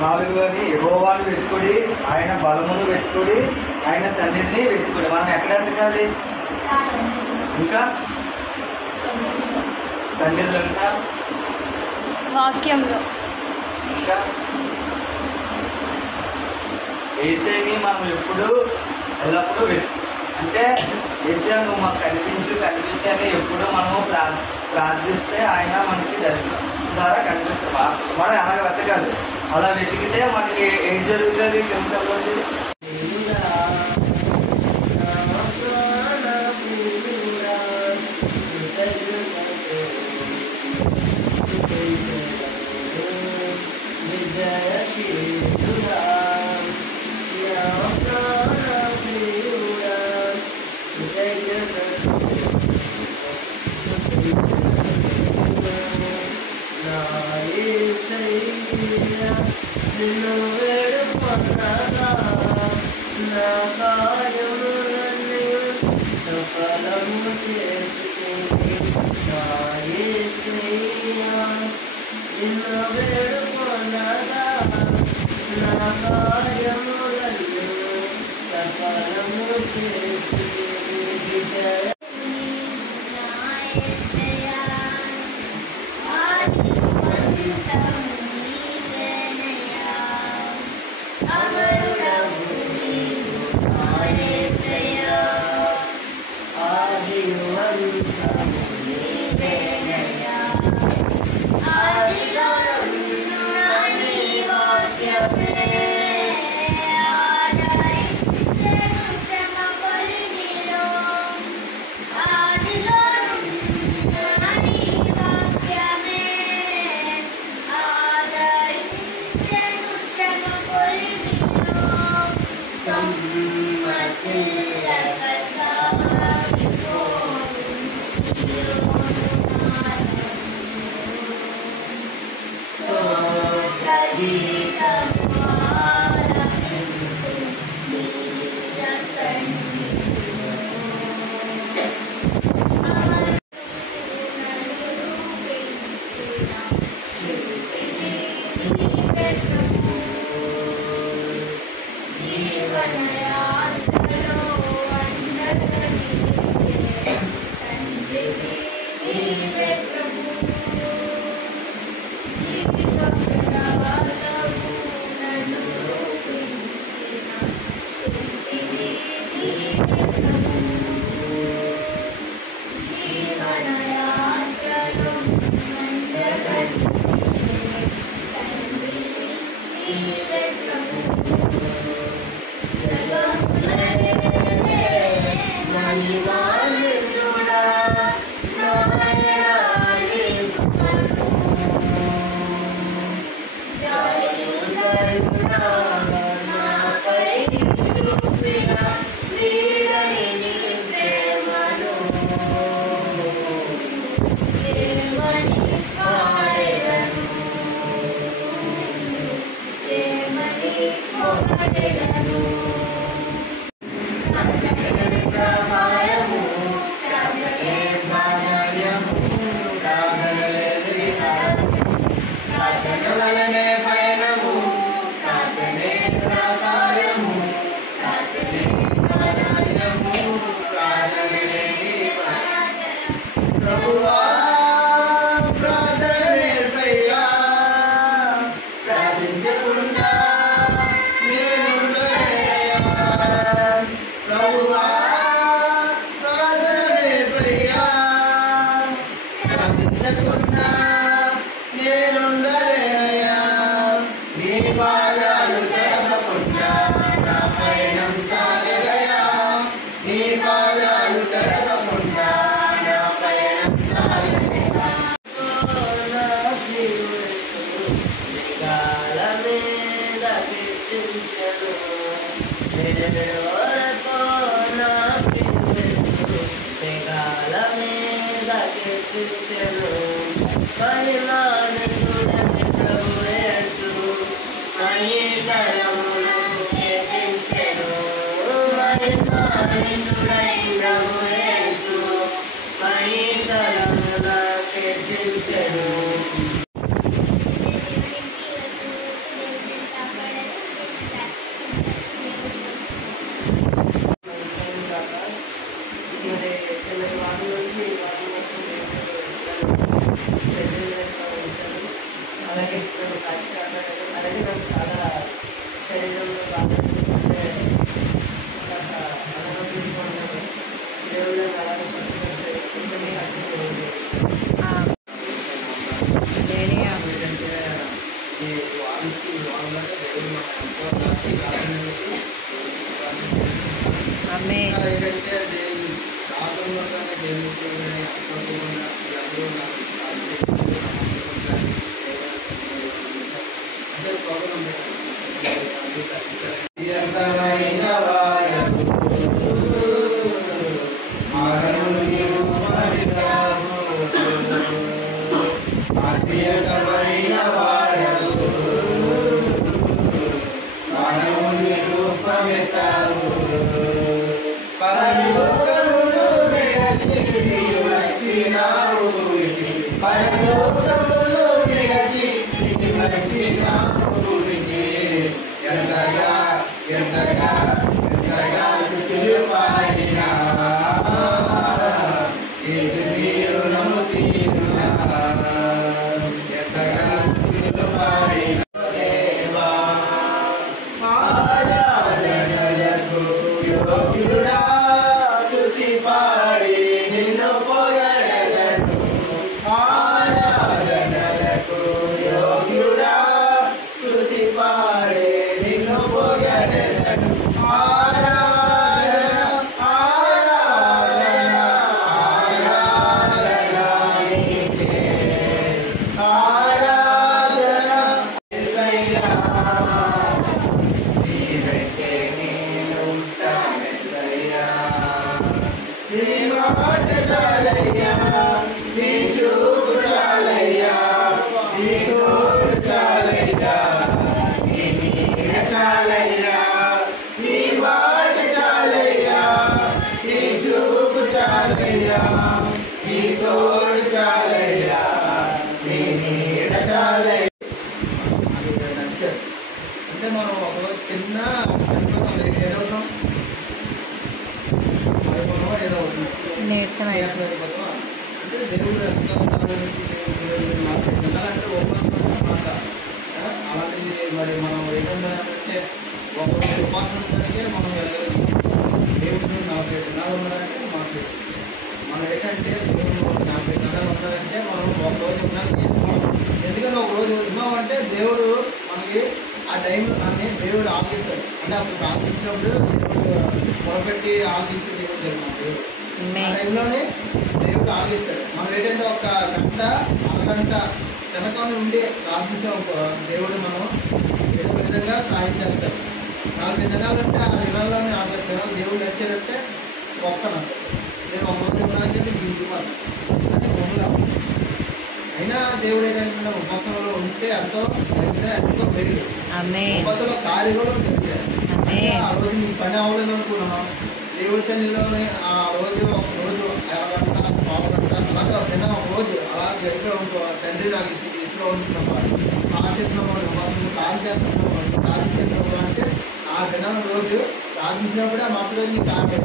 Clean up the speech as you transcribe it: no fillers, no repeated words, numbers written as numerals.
నాలుగులోని యెహోవాను వెతుకుడి, ఆయన బలమును వెతుకుడి, ఆయన సన్నిధిని వెతుకుడి. మనం ఎక్కడ వెతకాలి? ఇంకా సన్నిధిలో, ఇంకా వాక్యంలో, ఇంకా యేసేని మనం ఎప్పుడు ఎల్లప్పుడూ అంటే యేసయ్య నువ్వు మాకు కనిపించని ఎప్పుడు మనము ప్రార్థిస్తే ఆయన మనకి దర్శనం ద్వారా కనిపిస్తాం. మనం అలాగ వెతకాలి. అలా వెతికితే మనకి ఏం జరుగుతుంది? కింద ప్రార్థించకుండా నేను ప్రభువా ప్రార్థననే ప్రియా ప్రార్థించకున్నా నేనుండలేనయ్యా నీ పాదాలు తడపకుండా నా పయనం సాగదయా నీ పాదాలు తడపకుండా నా పయనం సాగదయా నా ప్రియుడేసు మేఘాల మీద కీర్తించెను నేడెవరకో నా ప్రియుడేసు మేఘాల మీద కీర్తించెను మహిమాన్వితుడైన ప్రభుయేసు మహితరములు కీర్తించెను మహిమాన్వితుడైన ప్రభుయేసు మహితరముల కీర్తించెను అలాగే ఇప్పుడు అలాగే నాకు చాలా శరీరంలో బాగా దేవుడు అలాగే కొంచెం ఏంటంటే ఈ వాల్సి వాళ్ళంటే దేవుడు ఏంటంటే దేవుడు రాగంలోనే దేవుడు అత్యంతమైన వాడవు మానవుని రూపమితావు అత్యంతమైన వాడవు మానవుని రూపమితావు పరలోకమును విడచి వచ్చినావు పరలోకమును విడచి వచ్చినావు ఎంతగా ఎంతగా ఎంతగా స్తుతులు పాడినా యేసు నీ రుణము తీరునా ఎంతగా స్తుతులు పాడినా దేవా ఆరాధనలకు యోగ్యుడా స్తుతి పాడి నిన్ను పొగడెదను ఆరాధనలకు యోగ్యుడా స్తుతి పాడి నిన్ను పొగడెదను ఆరాధన ఆరాధన ఆరాధన నీకే ఆరాధన యేసయ్యా నీ వెంటే నేను ఉంటాను యేసయ్యా నీ మాట చాలయ్యా నీ చూపు చాలయ్యా నీ తోడు చాలయ్యా నీ నీడ చాలయ్యా నీ మాట చాలయ్యా నీ చూపు చాలయ్యా నీ తోడు చాలయ్యా నీ నీడ చాలయ్యా అంటే మనం ఒకరోజు తిన్నా ఏదవుతాం ఏదో అవుతుంది అంటే దేవుడు అంటే మాట అలాంటిది మరి మనం ఏంటంటే ఒకరోజు ఉపాసన కనుకే మనం వెళ్ళగలిగాం దేవుడు 40 దినాలు ఉన్నారంటే మాకు మనం ఏంటంటే దేవుడు 40 దినాలు ఉన్నారంటే మనం ఒకరోజు ఉన్నానికి ఎందుకంటే ఒకరోజు ఉన్నామంటే దేవుడు మనకి ఆ టైంలో అన్నీ దేవుడు ఆగిస్తాడు అంటే అప్పుడు ప్రార్థించినప్పుడు దేవుడు మొదలుపెట్టి ఆగించి దేవుడు దేవుడు ఆ టైంలోనే దేవుడు ఆగిస్తాడు మనం ఏంటంటే ఒక గంట అరగంట వెనకాల నుండి ప్రార్థించాం దేవుడు మనం ఏదో విధంగా సాయం చేస్తాడు 40 దినాలు అంటే ఆ దినాల్లోనే 40 దినాలు దేవుడు వచ్చాడంటే ఒక్కనంట నేను ఒక రోజు ఇవ్వడానికి దిగుతున్నాను అని బొమ్మలా అయినా దేవుడు ఏంటంటే ఉపవాసంలో ఉంటే ఎంతో ఎంతో పెరిగి ఉపవాసంలో కార్య కూడా జరిగాయి ఆ రోజు నీ పని అవ్వలేదు అనుకున్నాను దేవుడి సన్నిధిలోనే ఆ రోజు ఒక రోజు అరగంట పావు గంట అలాగా విన్నా ఒక రోజు అలా జరిగే తండ్రి నాకు ఇంట్లో ఉంటున్నవాడు కాల్ చేస్తున్నవాడు కాల్ చేస్తున్నవాడు కాల్ చేస్తున్నవాడు అంటే ఆ దినం రోజు ప్రార్థించినప్పుడే ఆ మరుసటి రోజు నీ కార్యం